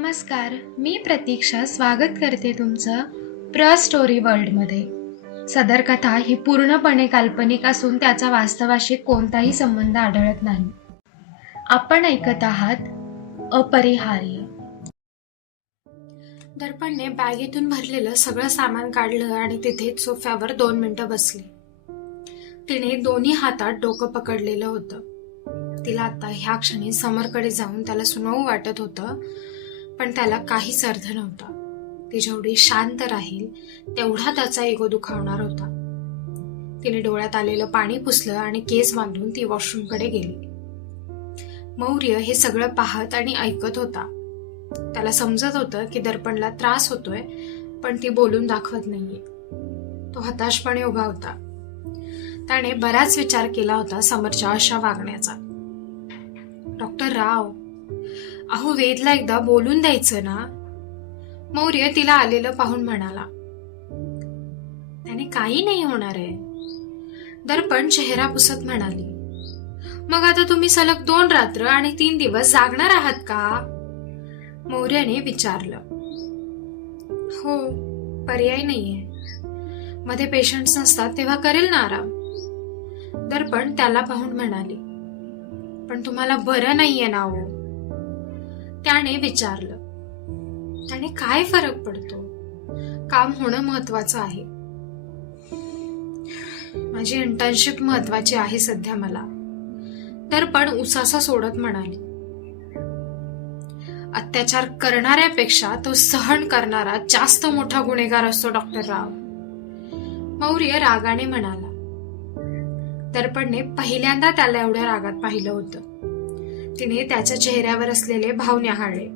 नमस्कार मी प्रतीक्षा स्वागत करते तुमचं प्र स्टोरी वर्ल्डमध्ये. सदर कथा ही पूर्णपणे काल्पनिक असून त्याचा वास्तवाशी कोणताही संबंध आढळत नाही. आपण ऐकत आहात अपरिहार्य. दर्पणने बॅगेतून भरलेलं सगळं सामान काढलं आणि तिथेच सोफ्यावर दोन मिनिटं बसली. तिने दोन्ही हातात डोकं पकडलेलं होतं. तिला आता ह्या क्षणी समरकडे जाऊन त्याला सुनावू वाटत होतं पण त्याला काहीच अर्थ नव्हता. ती जेवढी शांत राहील तेवढा त्याचा इगो दुखावणार होता. तिने डोळ्यात आलेलं पाणी पुसलं आणि केस बांधून ती वॉशरूमकडे गेली. मौर्य हे सगळं पाहत आणि ऐकत होता. त्याला समजत होतं की दर्पणला त्रास होतोय पण ती बोलून दाखवत नाहीये. तो हताशपणे उभा होता. त्याने बराच विचार केला होता समोरच्या अशा वागण्याचा. डॉक्टर राव अहो वेदला एकदा बोलून द्यायचं ना? मौर्य तिला आलेलं पाहून म्हणाला त्याने काही नाही होणार आहे. दर्पण चेहरा पुसत म्हणाली मग आता तुम्ही सलग दोन रात्र आणि तीन दिवस जागणार आहात का? मौर्याने विचारलं हो पर्याय नाहीये. मध्ये पेशंट्स नसतात तेव्हा करेल ना आराम. दर्पण त्याला पाहून म्हणाली पण तुम्हाला बरं नाहीये ना हो. त्याने विचारलं त्याने काय फरक पडतो? काम होणं महत्वाचं आहे. माझी इंटर्नशिप महत्वाची आहे सध्या मला. दर्पण उसासा सोडत म्हणाली अत्याचार करणाऱ्यापेक्षा तो सहन करणारा जास्त मोठा गुन्हेगार असतो डॉक्टर राव. मौर्य रागाने म्हणाला दर्पणने पहिल्यांदा त्याला एवढ्या रागात पाहिलं होतं. तिने त्याच्या चेहऱ्यावर असलेले भाव न्याहाळले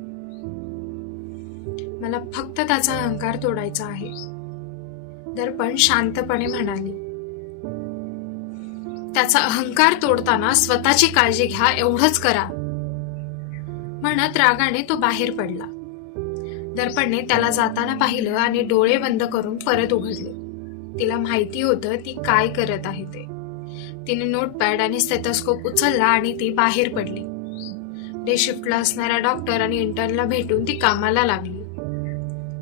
मला फक्त त्याचा अहंकार तोडायचा आहे. दर्पण शांतपणे म्हणाली त्याचा अहंकार तोडताना स्वतःची काळजी घ्या एवढंच करा. म्हणत रागाने तो बाहेर पडला. दर्पणने त्याला जाताना पाहिलं आणि डोळे बंद करून परत उघडले. तिला माहिती होतं ती काय करत आहे ते. तिने नोटपॅड आणि स्टेथोस्कोप उचलला आणि ती बाहेर पडली. डे शिफ्टला असणाऱ्या डॉक्टर आणि इंटर्नला भेटून ती कामाला लागली.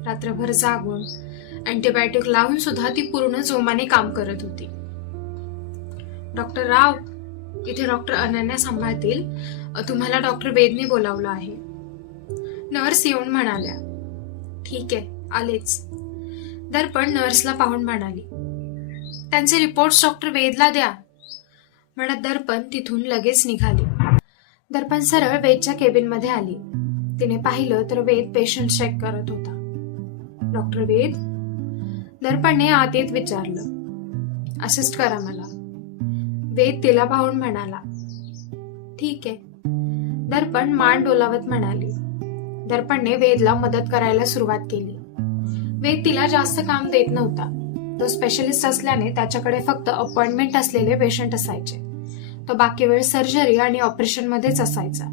रात्रभर जागून अँटीबायोटिक लावून सुद्धा ती पूर्ण जोमाने काम करत होती. डॉक्टर राव इथे डॉक्टर अनन्या सांभाळतील. तुम्हाला डॉक्टर वेदने बोलावलं आहे. नर्स येऊन म्हणाल्या ठीक आहे आलेच. दर्पण नर्सला पाहून म्हणाली त्यांचे रिपोर्ट्स डॉक्टर वेदला द्या. म्हणत दर्पण तिथून लगेच निघाली. दर्पण सरळ वेदच्या केबिनमध्ये आली. तिने पाहिलं तर वेद पेशंट चेक करत होता. डॉक्टर वेद दर्पणने आत येत विचारलं. असिस्ट करा मला. वेद तिला पाहून म्हणाला ठीक आहे. दर्पण मान डोलावत म्हणाली. दर्पणने वेदला मदत करायला सुरुवात केली. वेद तिला जास्त काम देत नव्हता. तो स्पेशलिस्ट असल्याने त्याच्याकडे फक्त अपॉइंटमेंट असलेले पेशंट असायचे. तो बाकी वेळ सर्जरी आणि ऑपरेशन मध्येच असायचा.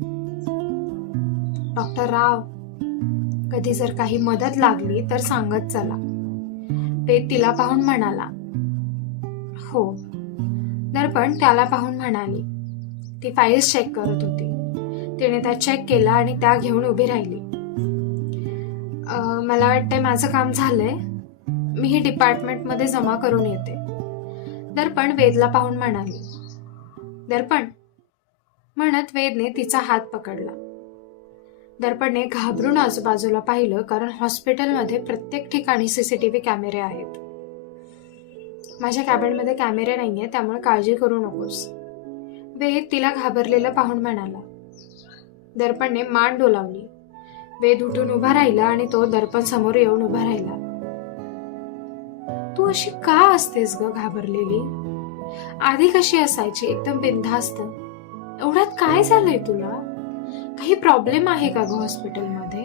डॉक्टर राव कधी जर काही मदत लागली तर सांगत चला. ते तिला पाहून म्हणाला हो. दर्पण त्याला पाहून म्हणाली ती फाईल्स चेक करत होती. तिने त्या चेक केला आणि त्या घेऊन उभी राहिली. मला वाटतंय माझं काम झालंय. मी ही डिपार्टमेंटमध्ये जमा करून येते. दर्पण वेदला पाहून म्हणाली दर्पण म्हणत वेदने तिचा हात पकडला. दर्पणने घाबरून आजूबाजूला पाहिलं कारण हॉस्पिटलमध्ये प्रत्येक ठिकाणी सीसीटीव्ही कॅमेरे आहेत. माझ्या कॅबिनमध्ये कॅमेरे नाहीये त्यामुळे काळजी करू नकोस. वेद तिला घाबरलेलं पाहून म्हणाला. दर्पणने मान डोलावली. वेद उठून उभा राहिला आणि तो दर्पण समोर येऊन उभा राहिला. तू अशी का असतेस ग घाबरलेली? आधी कशी असायची? एकदम बिनधास्त. एवढ्यात काय झालंय तुला? काही प्रॉब्लेम आहे का ग हॉस्पिटलमध्ये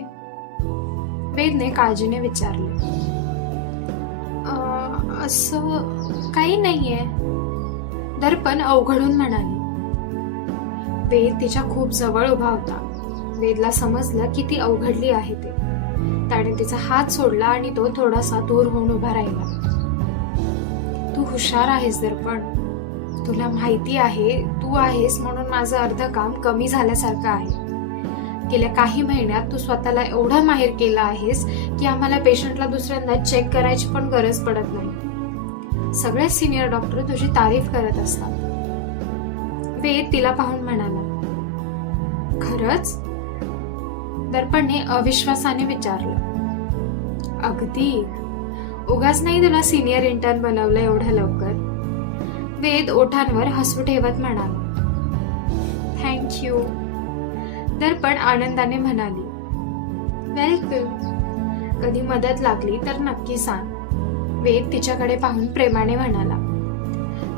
वेदने काळजीने विचारलं. असं काही नाहीये. दर्पण अवघडून म्हणाली. वेद तिच्या खूप जवळ उभा होता. वेदला समजलं की ती अवघडली आहे ते. त्याने तिचा हात सोडला आणि तो थोडासा दूर होऊन उभा राहिला. हुशार आहेस दर्पण. तुला माहिती आहे तू आहेस म्हणून माझं अर्ध काम कमी झाल्यासारखं आहे. गेल्या काही महिन्यात तू स्वतःला एवढं माहेर केलं आहेस की आम्हाला पेशंटला दुसऱ्यांदा चेक करायची पण गरज पडत नाही. सगळे सिनियर डॉक्टर तुझी तारीफ करत असतात. वेद तिला पाहून म्हणाला खरंच? दर्पणने अविश्वासाने विचारलं अगदी. उगाच नाही तुला सिनियर इंटर्न बनवलं एवढं लवकर? वेद ओठांवर हसू ठेवत म्हणाला. थँक्यू दर्पण आनंदाने म्हणाली. वेलकम कधी मदत लागली तर नक्की सांग. वेद तिच्याकडे पाहून प्रेमाने म्हणाला.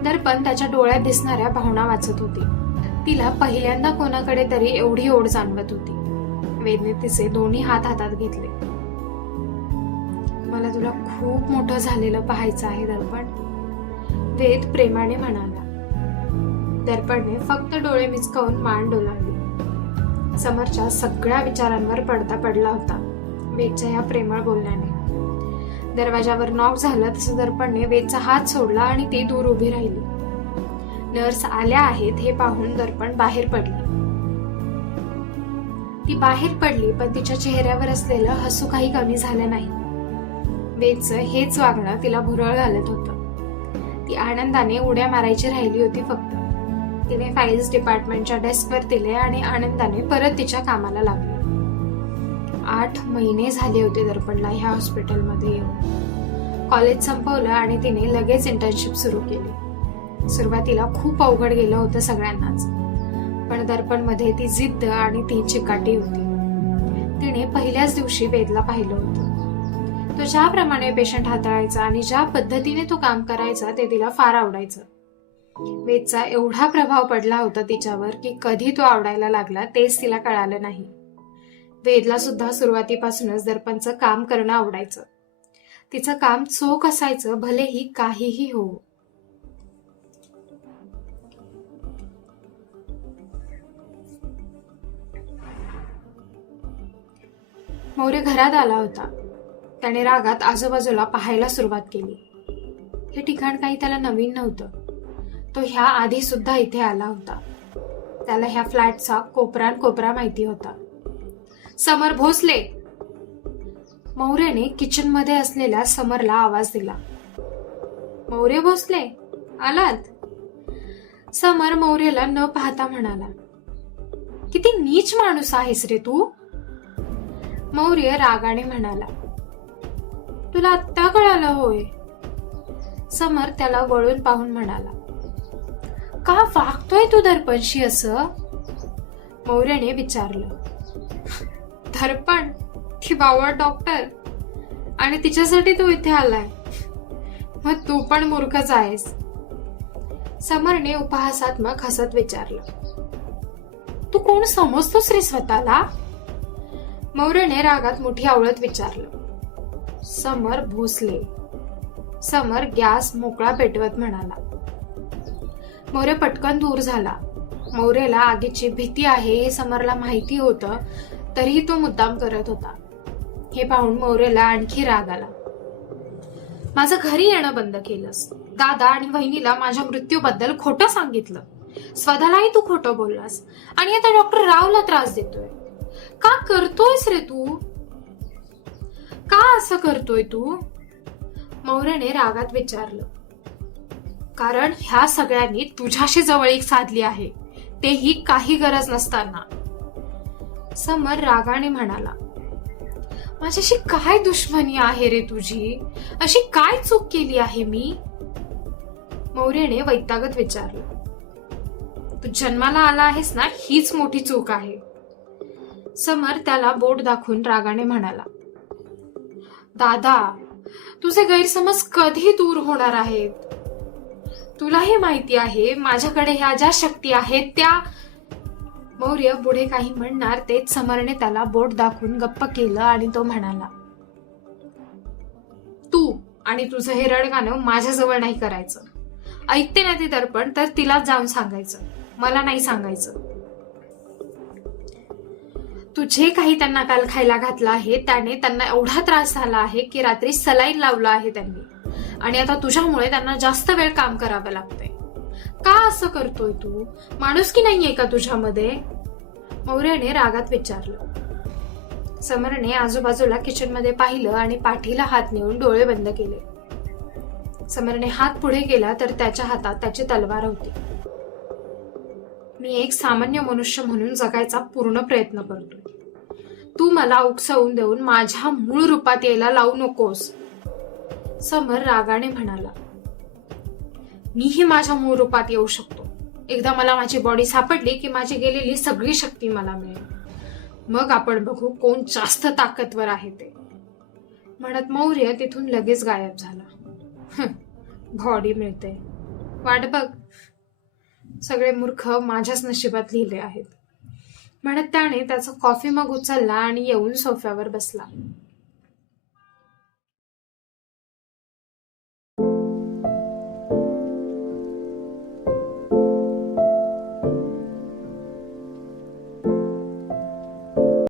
दर्पण त्याच्या डोळ्यात दिसणाऱ्या भावना वाचत होती. तिला पहिल्यांदा कोणाकडे तरी एवढी ओढ जाणवत होती. वेदने तिचे दोन्ही हात हातात घेतले. मला तुला खूप मोठं झालेलं पाहायचं आहे दर्पण. वेद प्रेमाने म्हणाला. दर्पणने फक्त डोळे मिचकावून मान डोलावली. समरच्या सगळ्या विचारांवर पडदा पडला होता वेदच्या या प्रेमळ बोलण्याने. दरवाजावर नॉक झालं तसं दर्पणने वेदचा हात सोडला आणि ती दूर उभी राहिली. नर्स आल्या आहेत हे पाहून दर्पण बाहेर पडली. ती बाहेर पडली पण तिच्या चेहऱ्यावर असलेलं हसू काही कमी झालं नाही. वेदचं हेच वागणं तिला भुरळ घालत होतं. ती आनंदाने उड्या मारायची राहिली होती फक्त. तिने फाईल्स डिपार्टमेंटच्या डेस्कवर दिले आणि आनंदाने परत तिच्या कामाला लागले. आठ महिने झाले होते दर्पणला ह्या हॉस्पिटलमध्ये येऊन. कॉलेज संपवलं आणि तिने लगेच इंटर्नशिप सुरू केली. सुरुवातीला खूप अवघड गेलं होतं सगळ्यांनाच. पण दर्पणमध्ये ती जिद्द आणि ती चिकाटी होती. तिने पहिल्याच दिवशी वेदला पाहिलं होतं. तो ज्याप्रमाणे पेशंट हाताळायचा आणि ज्या पद्धतीने तो काम करायचा ते तिला फार आवडायचं. वेदचा एवढा प्रभाव पडला होता तिच्यावर की कधी तो आवडायला लागला तेच तिला कळालं नाही. वेदला सुद्धा सुरुवातीपासूनच दर्पणचं काम करणं आवडायचं. तिचं काम चोख असायचं भलेही काहीही हो. मौर्य घरात आला होता. त्याने रागात आजूबाजूला पाहायला सुरुवात केली. हे ठिकाण काही त्याला नवीन नव्हतं. तो ह्या आधी सुद्धा इथे आला होता. त्याला ह्या फ्लॅटचा कोपरान कोपरा माहिती होता. समर भोसले! मौर्याने किचनमध्ये असलेल्या समरला आवाज दिला. मौर्य भोसले आलात? समर मौर्यला न पाहता म्हणाला. किती नीच माणूस आहेस रे तू? मौर्य रागाने म्हणाला. तुला आत्ता कळालं होय? समर त्याला वळून पाहून म्हणाला का वागतोय तू दर्पणशी असं? मौर्याने विचारलं दर्पण? ती बावळ डॉक्टर? आणि तिच्यासाठी तू इथे आलाय. मग तू पण मूर्खच आहेस समरने उपहासात्मक हसत विचारलं तू कोण समजतोस रे स्वतःला? मौर्यने रागात मोठी आवळत विचारलं समर भोसले. समर गॅस मोकळा पेटवत म्हणाला. मौर्य पटकन दूर झाला. मोरेला आगीची भीती आहे हे समरला माहिती होतं तरीही तो मुद्दाम करत होता. हे पाहून मौर्यला आणखी राग आला. माझं घरी येणं बंद केलंस. दादा आणि वहिनीला माझ्या मृत्यूबद्दल खोटं सांगितलं. स्वतःलाही तू खोटं बोललास. आणि आता डॉक्टर रावला त्रास देतोय. का करतोयस रे तू? का असं करतोय तू? मौर्याने रागात विचारलं. कारण ह्या सगळ्यांनी तुझ्याशी जवळीक साधली आहे. तेही काही गरज नसताना. समर रागाने म्हणाला माझ्याशी काय दुश्मनी आहे रे तुझी? अशी काय चूक केली आहे मी? मौर्याने वैतागत विचारलं तू जन्माला आला आहेस ना हीच मोठी चूक आहे. समर त्याला बोट दाखवून रागाने म्हणाला दादा तुझे गैरसमज कधी दूर होणार आहेत. तुलाही माहिती आहे माझ्याकडे ह्या ज्या शक्ती आहेत त्या मौर्य पुढे काही म्हणणार तेच समरने त्याला बोट दाखवून गप्प केलं आणि तो म्हणाला तू आणि तुझं हे रडगाणं माझ्याजवळ नाही करायचं. ऐकते ना ती दर्पण तर तिलाच जाऊन सांगायचं. मला नाही सांगायचं. तू जे काही त्यांना काल खायला घातलं आहे त्याने त्यांना एवढा त्रास झाला आहे की रात्री सलाईन लावलं आहे त्यांनी. आणि आता तुझ्यामुळे त्यांना जास्त वेळ काम करावं लागतंय. का असं करतोय तू? माणूस की नाहीये का तुझ्यामध्ये? मौर्याने रागात विचारलं. समरने आजूबाजूला किचनमध्ये पाहिलं आणि पाठीला हात नेऊन डोळे बंद केले. समरने हात पुढे केला तर त्याच्या हातात त्याची तलवार होती. मी एक सामान्य मनुष्य म्हणून जगायचा पूर्ण प्रयत्न करतो तू मला उकसवून देऊन माझ्या मूळ रूपात यायला लावू नकोस समर रागाने म्हणाला. मीही माझ्या मूळ रूपात येऊ शकतो. एकदा मला माझी बॉडी सापडली की माझी गेलेली सगळी शक्ती मला मिळेल. मग आपण बघू कोण जास्त ताकदवर आहे ते. म्हणत मौर्य तिथून लगेच गायब झाला. बॉडी मिळते. वाट बघ. सगळे मूर्ख माझ्याच नशिबात लिहिले आहेत. म्हणत त्याने त्याचा कॉफी मग उचलला आणि येऊन सोफ्यावर बसला.